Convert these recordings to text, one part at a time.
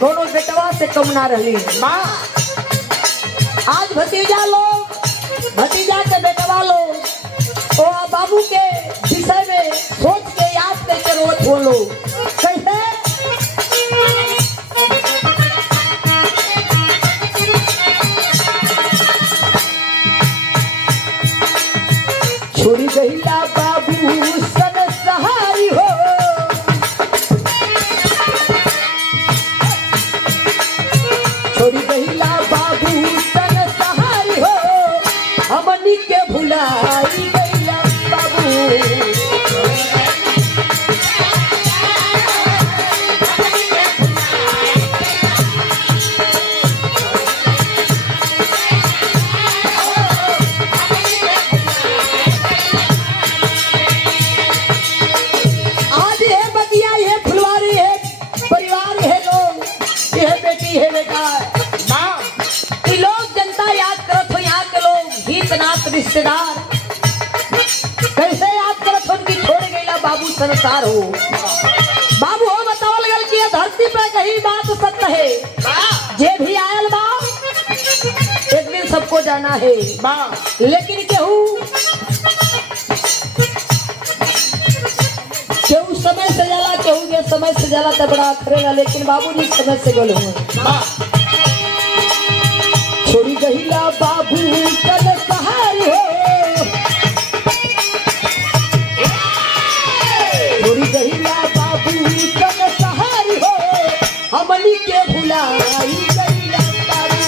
कोनो बेटवा से कम ना रही। आज भतीजा के बेटवा लोग ओ बाबू के विषय में सोच के याद करके रोत बोलो कैसे छोड़ी गईला बाबू सन सहारी हो, छोड़ी गईला बाबू सन सहारी हो, हमनी के भुलाई गईला बाबू। है बेटा लोग जनता याद करत हो, यहाँ के लोग गीत नाच रिश्तेदार कैसे याद करत हो उनकी छोड़ गईला बाबू संसार हो। बाबू हो बतावल गल कि धरती पे कहीं बात सत्य है, जे भी आयल बा एक दिन सबको जाना है। लेकिन केहू समय से जाला, केहू के समय से जाला तो बड़ा करेगा, लेकिन बाबू जी समय से गल हुए। छोड़ी गईला बाबू कल सहारी हो, छोड़ी गईला बाबू कल सहारी हो, हमनी के भुलाई गईला बाबू।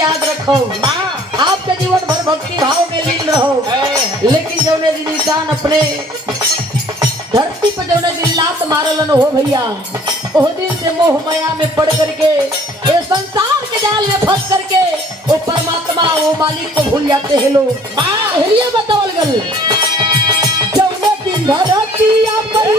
याद रखो आपके जीवन भर भक्ति भाव में लीन रहो। लेकिन जौने दिन इंसान अपने धरती पर जौने दिन लात मारलन हो भैया, वो दिन से मोह माया में पड़ करके ये संसार के जाल में फंस करके वो परमात्मा वो मालिक को भूल जाते हैं लोग। बतावल गल जौने दिन धरती पर